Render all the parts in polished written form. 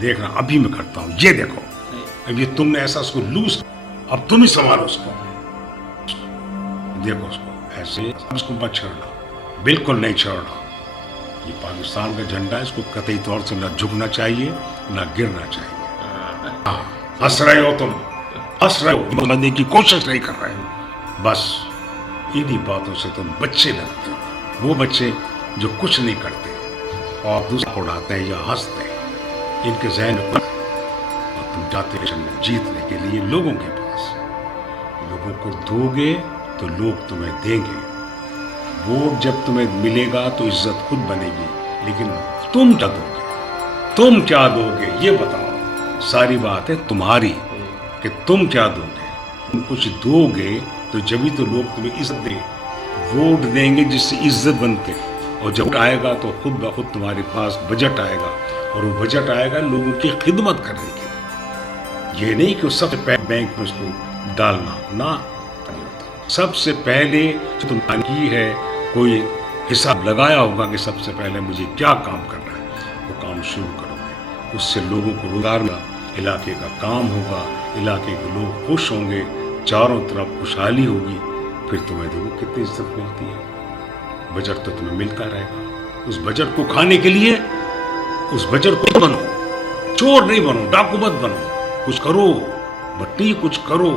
دیکھنا ابھی میں کرتا ہوں. یہ دیکھو اب یہ تم نے ایسا اس کو لوز, اب تم ہی سنبھالو اس کو. دیکھو اس کو ایسے, اس کو مت چھوڑنا, بالکل نہیں چھوڑنا. یہ پاکستان کا جھنڈا ہے, اس کو قطعی طور سے نہ جھکنا چاہیے نہ گرنا چاہیے. ہنس رہے ہو تم, ہنس رہے ہو, بننے کی کوشش نہیں کر رہے ہو. بس انہی باتوں سے تم بچے لگتے ہو, وہ بچے جو کچھ نہیں کرتے اور دوسرا اڑاتے ہیں یا ہنستے ہیں. ان کے ذہن میں اور تم جاتے ہیں جیتنے کے لیے لوگوں کے پاس. لوگوں کو دو گے تو لوگ تمہیں دیں گے. ووٹ جب تمہیں ملے گا تو عزت خود بنے گی, لیکن تم کیا دو گے, تم کیا دو گے یہ بتاؤ. ساری بات ہے تمہاری کہ تم کیا دو گے. تم کچھ دو گے تو جبھی تو لوگ تمہیں عزت دیں, ووٹ دیں گے جس سے عزت بنتے. اور جب آئے گا تو خود بخود تمہارے پاس بجٹ آئے گا, اور وہ بجٹ آئے گا لوگوں کی خدمت کرنے کے لیے. یہ نہیں کہ سب سے پہلے بینک میں اس کو ڈالنا, نہ. سب سے پہلے جو تم نے کی ہے, کوئی حساب لگایا ہوگا کہ سب سے پہلے مجھے کیا کام کرنا ہے, وہ کام شروع کرو گے. اس سے لوگوں کو روزگار ملا, علاقے کا کام ہوگا, علاقے کے لوگ خوش ہوں گے, چاروں طرف خوشحالی ہوگی. پھر تمہیں دیکھو کتنی عزت ملتی ہے. بجٹ تو تمہیں ملتا رہے گا. اس بجٹ کو کھانے کے لیے اس بجٹ کو بنو, چور نہیں بنو, ڈاکو مت بنو. کچھ کرو, بٹی کچھ کرو,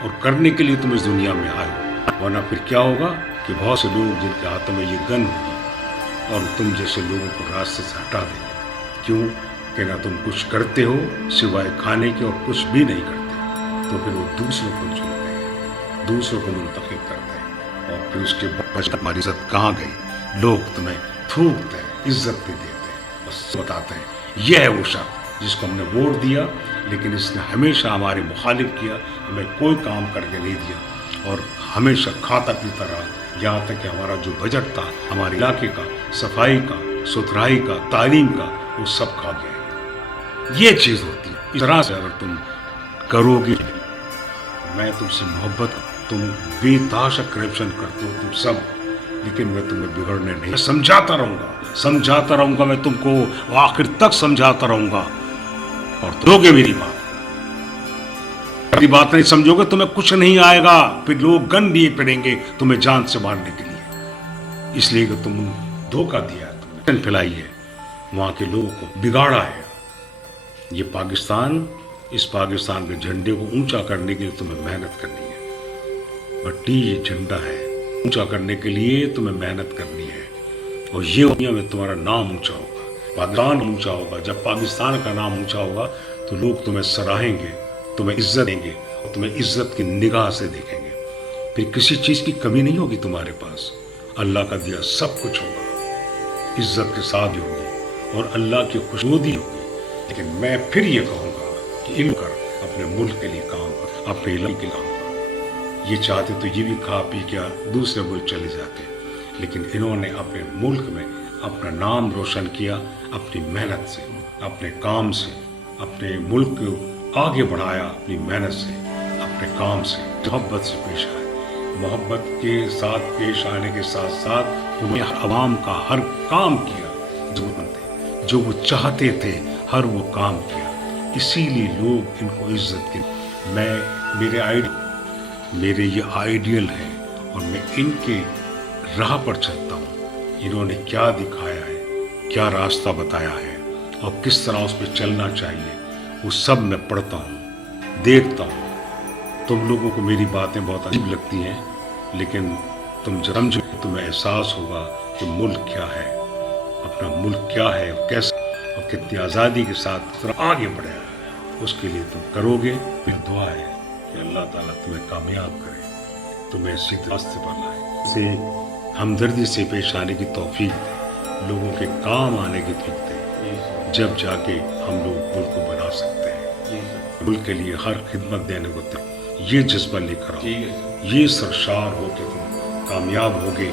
اور کرنے کے لیے تم اس دنیا میں آئے. ورنہ پھر کیا ہوگا کہ بہت سے لوگ جن کے ہاتھوں میں یہ گن ہوگی اور تم جیسے لوگوں کو راستے سے ہٹا دیں گے. کیوں کہ نہ تم کچھ کرتے ہو سوائے کھانے کے, اور کچھ بھی نہیں کرتے. تو پھر وہ دوسروں کو چنتے ہیں, دوسروں کو منتخب کرتے ہیں, اور پھر اس کے بعد ہماری عزت کہاں گئی. لوگ تمہیں تھوکتے ہیں, عزت نہیں دیتے, بس بتاتے ہیں یہ ہے وہ شخص جس کو ہم نے ووٹ دیا, لیکن اس نے ہمیشہ ہمارے مخالف کیا, ہمیں کوئی کام کر کے نہیں دیا, اور ہمیشہ کھاتا پیتا رہا. یہاں تک کہ ہمارا جو بجٹ تھا ہمارے علاقے کا, صفائی کا, ستھرائی کا, تعلیم کا, وہ سب کھا گیا ہے. یہ چیز ہوتی ہے. اس طرح سے اگر تم کرو گے, میں تم سے محبت, تم بے تحاشا کرپشن کرتے ہو تم سب, لیکن میں تمہیں بگڑنے نہیں, سمجھاتا رہوں گا, سمجھاتا رہوں گا. میں تم کو آخر تک سمجھاتا رہوں گا, اور دو گے میری بات. میری بات نہیں سمجھو گے تمہیں کچھ نہیں آئے گا. پھر لوگ گن لیے پڑیں گے تمہیں جان سے مارنے کے لیے, اس لیے کہ تم دھوکہ دیا ہے, تم نے پھیلائی ہے, وہاں کے لوگوں کو بگاڑا ہے. یہ پاکستان, اس پاکستان کے جھنڈے کو اونچا کرنے کے لیے تمہیں محنت کرنی ہے. بٹی یہ جھنڈا ہے, اونچا کرنے کے لیے تمہیں محنت کرنی ہے, اور یہ دنیا میں تمہارا نام اونچا ہوگا, پاکستان اونچا ہوگا. جب پاکستان کا نام اونچا ہوگا تو لوگ تمہیں سراہیں گے, تمہیں عزت دیں گے, اور تمہیں عزت کی نگاہ سے دیکھیں گے. پھر کسی چیز کی کمی نہیں ہوگی تمہارے پاس. اللہ کا دیا سب کچھ ہوگا, عزت کے ساتھ ہوگی, اور اللہ کی خوشنودی ہوگی. لیکن میں پھر یہ کہوں گا کہ علم کر, اپنے ملک کے لیے کام کر, اپنے علاقے کے لیے کام کر. یہ چاہتے تو یہ بھی کھا پی کے دوسرے ملک چلے جاتے, لیکن انہوں نے اپنے ملک میں اپنا نام روشن کیا, اپنی محنت سے, اپنے کام سے, اپنے ملک کو آگے بڑھایا, اپنی محنت سے, اپنے کام سے, محبت سے پیش آئے. محبت کے ساتھ پیش آنے کے ساتھ ساتھ انہوں نے عوام کا ہر کام کیا جو وہ چاہتے تھے, ہر وہ کام کیا. اسی لیے لوگ ان کو عزت کی. میرے یہ آئیڈیل ہے, اور میں ان کے راہ پر چلتا ہوں. انہوں نے کیا دکھایا ہے, کیا راستہ بتایا ہے, اور کس طرح اس پہ چلنا چاہیے, وہ سب میں پڑھتا ہوں, دیکھتا ہوں. تم لوگوں کو میری باتیں بہت عجیب لگتی ہیں, لیکن تم جب سمجھو تمہیں احساس ہوگا کہ ملک کیا ہے, اپنا ملک کیا ہے, کیسے اور کتنی آزادی کے ساتھ آگے بڑھے. اس کے لیے تم کرو گے. پھر دعا ہے کہ اللہ تعالیٰ تمہیں کامیاب کرے, تمہیں سیدھے راستے پر لائے, سے ہمدردی سے پیش آنے کی توفیق دے, لوگوں کے کام آنے کی توفیق دے, جب جا کے ہم لوگ ملک کو بنا سکتے ہیں. ملک کے لیے ہر خدمت دینے کو یہ جذبہ لے کر آؤ, یہ سرشار ہو کہ تم کامیاب ہوگے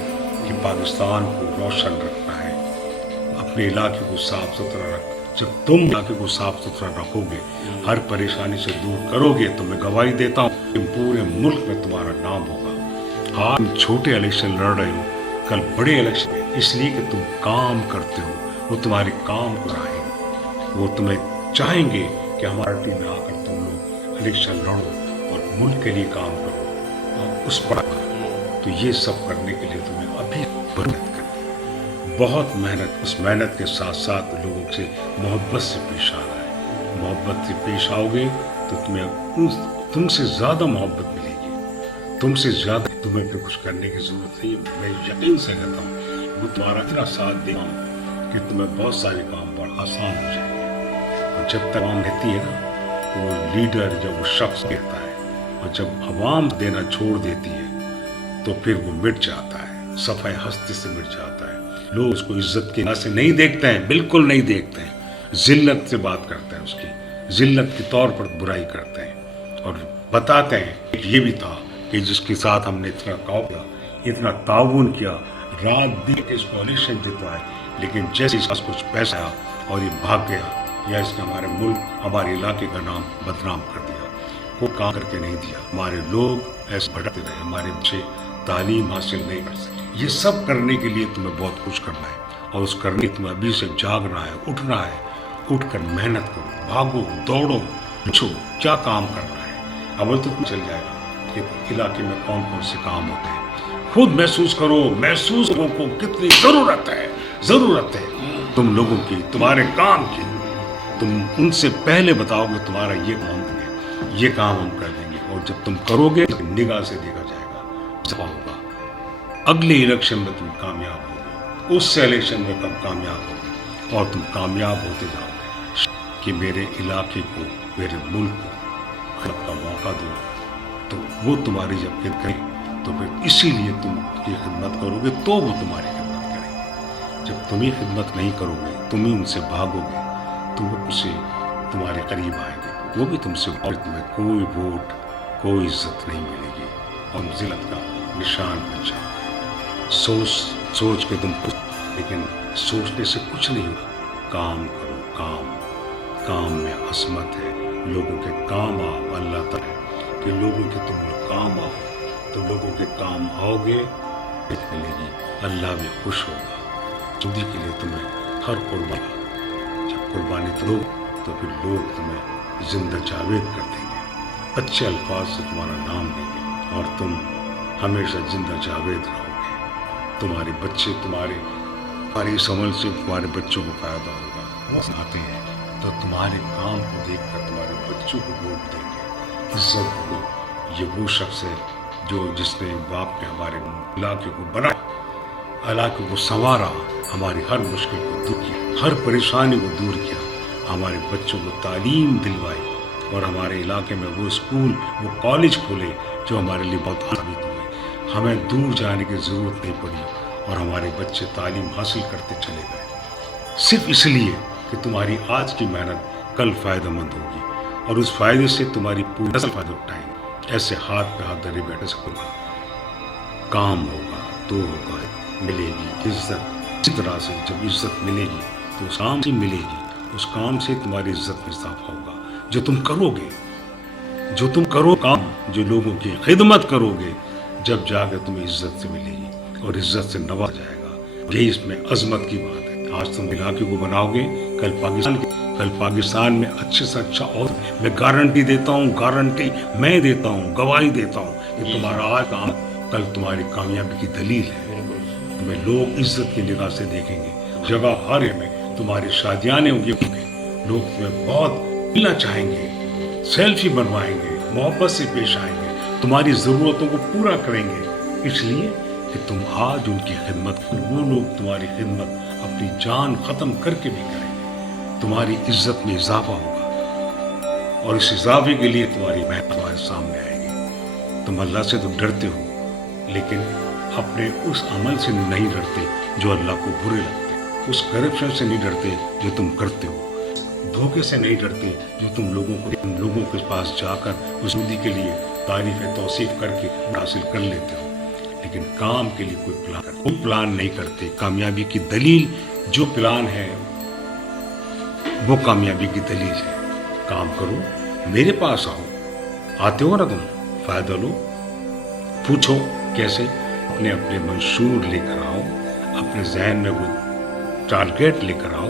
کہ پاکستان کو روشن رکھنا ہے, اپنے علاقے کو صاف ستھرا رکھ. جب تم علاقے کو صاف ستھرا رکھو گے, ہر پریشانی سے دور کرو گے, تو میں گواہی دیتا ہوں کہ پورے ملک میں تمہارا نام ہوگا. ہاں تم چھوٹے الیکشن لڑ رہے ہو, کل بڑے الیکشن, اس لیے کہ تم کام کرتے ہو, وہ تمہارے کام کو رائیں, وہ تمہیں چاہیں گے کہ ہمارا ٹیم میں آ کر تم لوگ الیکشن لڑو اور ملک کے لیے کام کرو اور اس پر تو یہ سب کرنے کے لیے تمہیں ابھی محنت کرنی، بہت محنت، اس محنت کے ساتھ ساتھ لوگوں سے محبت سے پیش آنا ہے۔ محبت سے پیش آؤ گے تو تم سے زیادہ محبت ملے گی، تم سے زیادہ تمہیں پھر کچھ کرنے کی ضرورت نہیں ہے۔ میں یقین سے کہتا ہوں وہ تمہارا اتنا ساتھ دے گا کہ تمہیں بہت سارے کام بڑا آسان ہو جائیں گے۔ اور جب تک عوام رہتی ہے نا، وہ لیڈر جب وہ شخص کہتا ہے، اور جب عوام دینا چھوڑ دیتی ہے تو پھر وہ مٹ جاتا ہے، صفحہ ہستی سے مٹ جاتا ہے۔ لوگ اس کو عزت کے ناطے سے نہیں دیکھتے ہیں، بالکل نہیں دیکھتے ہیں، ذلت سے بات کرتے ہیں، اس کی ذلت کے طور پر برائی کرتے ہیں اور بتاتے ہیں کہ یہ بھی تھا کہ جس کے ساتھ ہم نے اتنا کام کیا، اتنا تعاون کیا، رات دن اس کو الیکشن جتوائے، لیکن جیسے اس کچھ پیسہ آیا اور یہ بھاگ گیا، یا اس نے ہمارے ملک، ہمارے علاقے کا نام بدنام کر دیا، کوئی کام کر کے نہیں دیا۔ ہمارے لوگ ایسے بھٹکتے رہے، ہمارے بچے تعلیم حاصل نہیں کر سکے۔ یہ سب کرنے کے لیے تمہیں بہت کچھ کرنا ہے، اور اس کرنے تمہیں ابھی سے جاگنا ہے، اٹھنا ہے، اٹھ کر محنت کرو، بھاگو، دوڑو، پوچھو کیا کام کرنا ہے۔ اول تو چل جائے گا کہ علاقے میں کون کون سے کام ہوتے ہیں، خود محسوس کرو، محسوس لوگوں کو کتنی ضرورت ہے تم لوگوں کی، تمہارے کام کی۔ تم ان سے پہلے بتاؤ گے تمہارا یہ کام ہے، یہ کام ہم کر دیں گے، اور جب تم کرو گے نگاہ سے دیکھا جائے گا، سب ہوگا۔ اگلے الیکشن میں تم کامیاب ہوگے، اس سے الیکشن میں تم کامیاب ہوگے، اور تم کامیاب ہوتے جاؤ گے کہ میرے علاقے کو، میرے ملک کو خدمت کا موقع دو۔ تو وہ تمہاری جب خدمت کریں تو پھر اسی لیے تم کی خدمت کرو گے تو وہ تمہاری خدمت کریں گے۔ جب تم ہی خدمت نہیں کرو گے، تم ہی ان سے بھاگو گے، تو وہ اسے تمہارے قریب آئیں گے، وہ بھی تم سے، اور تمہیں کوئی ووٹ، کوئی عزت نہیں ملے گی، اور ذلت کا نشان بن جاؤ گے۔ سوچ کے تم، لیکن سوچنے سے کچھ نہیں ہوگا۔ کام کرو، کام میں عظمت ہے۔ لوگوں کے کام آؤ، اللہ تعالیٰ کہ لوگوں کے تم کام آؤ، تو لوگوں کے کام آؤ گے، ملے گی، اللہ بھی خوش ہوگا۔ خودی کے لیے تمہیں ہر قربانی، جب قربانی دو تو پھر لوگ تمہیں زندہ جاوید کر دیں گے، اچھے الفاظ سے تمہارا نام لیں گے، اور تم ہمیشہ زندہ جاوید رہو گے۔ تمہارے بچے، تمہاری اس عمل سے تمہارے بچوں کو فائدہ ہوگا۔ وہ آتے ہیں تو تمہارے کام کو دیکھ کر تمہارے بچوں کو ووٹ دیں گے، عزت ہوگی۔ یہ وہ شخص ہے جس نے باپ نے ہمارے علاقے کو بنایا، علاقے کو سنوارا، ہماری ہر مشکل کو دور کیا، ہر پریشانی کو دور کیا، ہمارے بچوں کو تعلیم دلوائی، اور ہمارے علاقے میں وہ اسکول، وہ کالج کھولے جو ہمارے لیے بہت ثابت ہوئے۔ ہمیں دور جانے کی ضرورت نہیں پڑی، اور ہمارے بچے تعلیم حاصل کرتے چلے گئے، صرف اس لیے کہ تمہاری آج کی محنت کل فائدہ مند ہوگی، اور اس فائدے سے تمہاری پوری نسل فائدہ اٹھائے گی۔ ایسے ہاتھ پہ ہاتھ دھرے بیٹھے سے ہوگا، کام ہوگا تو ہوگا، ملے گی عزت۔ اس طرح سے جب عزت ملے گی تو اس کام سے ملے گی، اس کام سے تمہاری عزت میں اضافہ ہوگا۔ جو تم کرو گے، جو تم کرو کام، جو لوگوں کی خدمت کرو گے، جب جا کے تمہیں عزت سے ملے گی، اور عزت سے نواز جائے گا۔ یہی اس میں عظمت کی بات ہے۔ آج تم علاقے کو بناؤ گے، کل پاکستان میں اچھے سے اچھا، اور میں گارنٹی دیتا ہوں، میں دیتا ہوں، گواہی دیتا ہوں کہ تمہارا آج کام کل تمہاری کامیابی کی دلیل ہے۔ تمہیں لوگ عزت کی نگاہ سے دیکھیں گے، جگہ ہر میں تمہاری شادیاں ہوں گی، لوگ تمہیں بہت ملنا چاہیں گے، سیلفی بنوائیں گے، محبت سے پیش آئیں گے، تمہاری ضرورتوں کو پورا کریں گے، اس لیے کہ تم آج ان کی خدمت، وہ لوگ تمہاری خدمت اپنی جان ختم کر کے بھی کریں گے۔ تمہاری عزت میں اضافہ ہوگا، اور اس اضافے کے لیے تمہاری محنت تمہارے سامنے آئے گی۔ تم اللہ سے تو ڈرتے ہو، لیکن اپنے اس عمل سے نہیں ڈرتے جو اللہ کو برے لگتے، اس کرپشن سے نہیں ڈرتے جو تم کرتے ہو، دھوکے سے نہیں ڈرتے جو تم لوگوں کے پاس جا کر اس مودی کے لیے تعریف توصیف کر کے حاصل کر لیتے ہو، لیکن کام کے لیے کوئی پلان نہیں کرتے۔ کامیابی کی دلیل جو پلان ہے وہ کامیابی کی دلیل ہے۔ کام کرو، میرے پاس آؤ، آتے ہو نا تم، فائدہ لو، پوچھو کیسے، اپنے منشور لے کر آؤ، اپنے ذہن میں وہ ٹارگیٹ لے کر آؤ،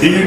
3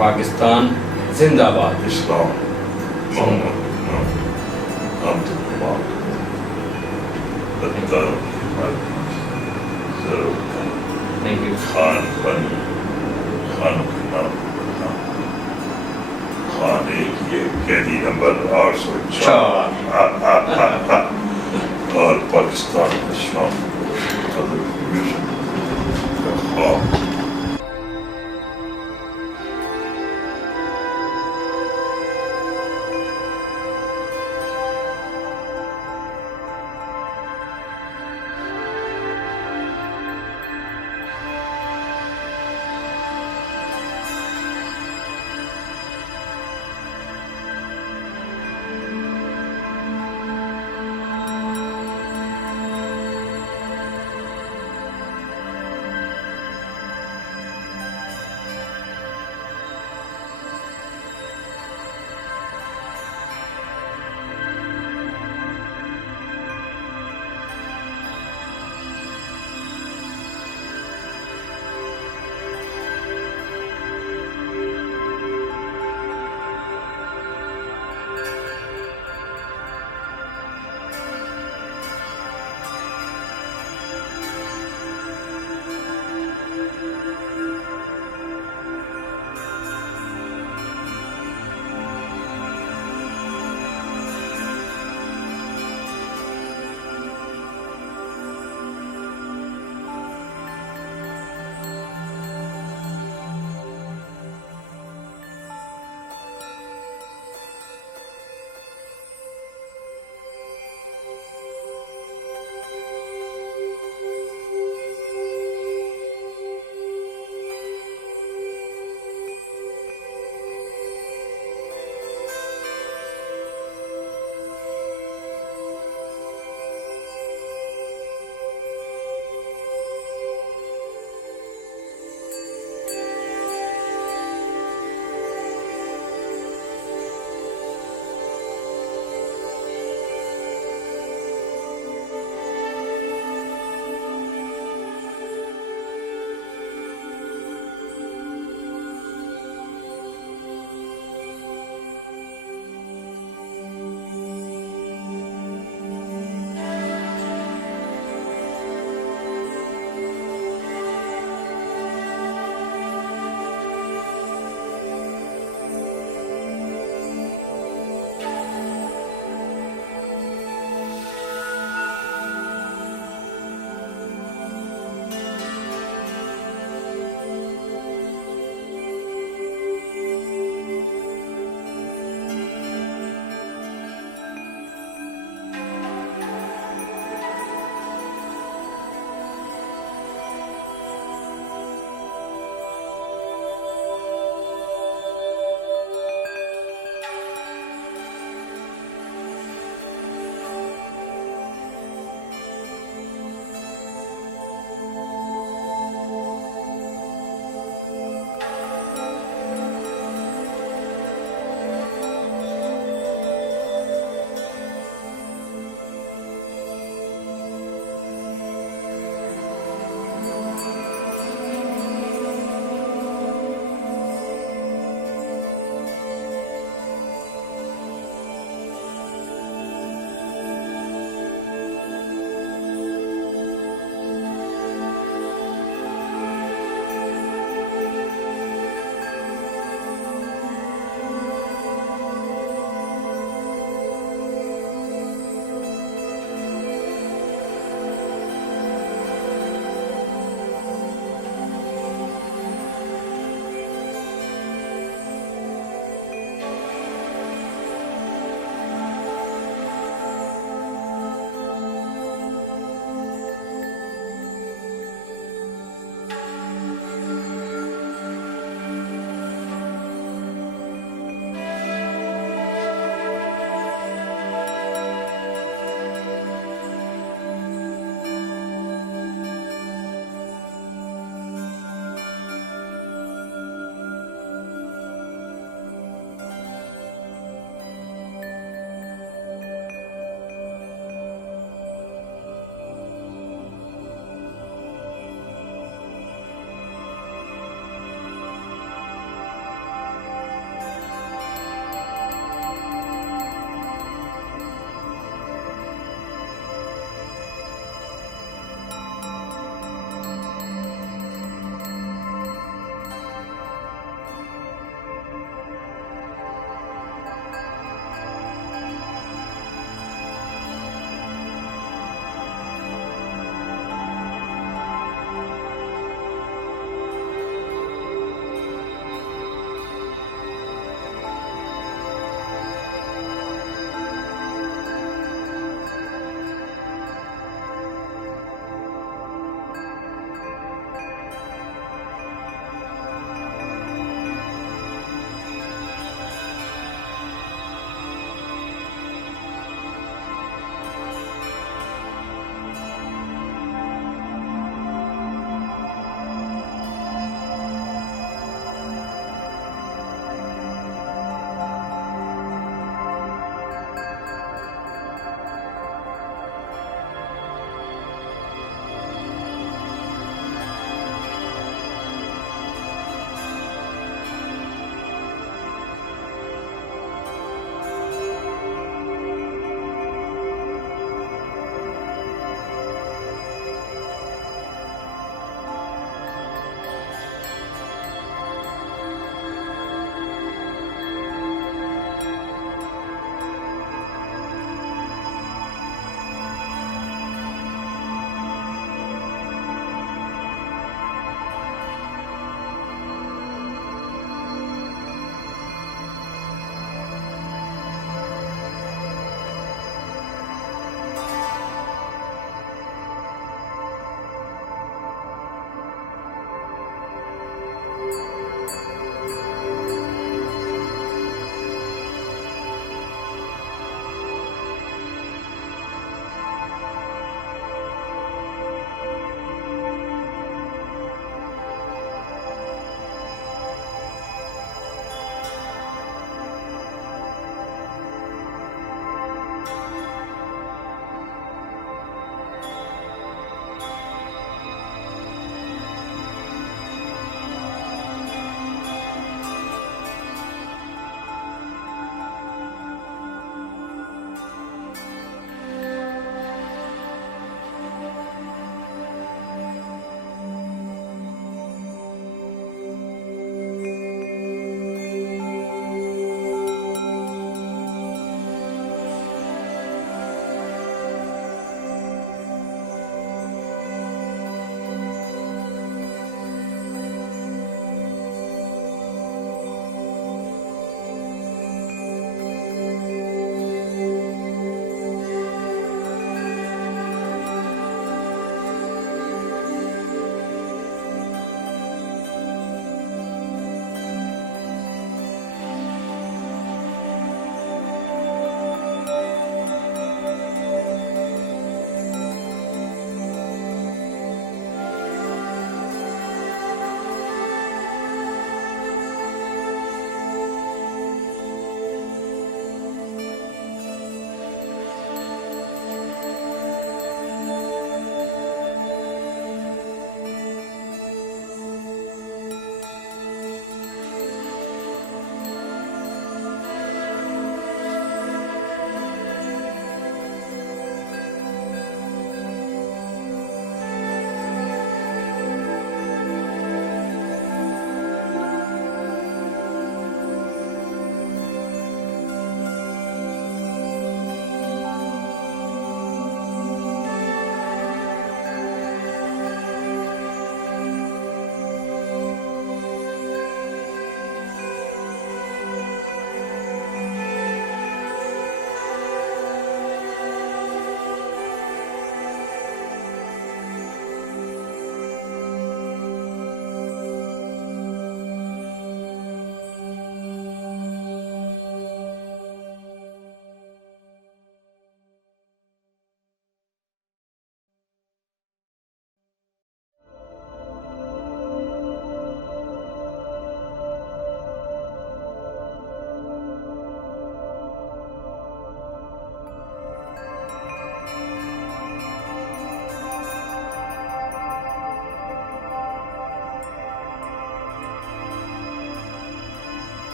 پاکستان زندہ باد. اسلام محمد ہم تو تھینک یو. خان بن خانوں کے نام خان ایک یہ قیدی نمبر 804 اور پاکستان کا شام خواب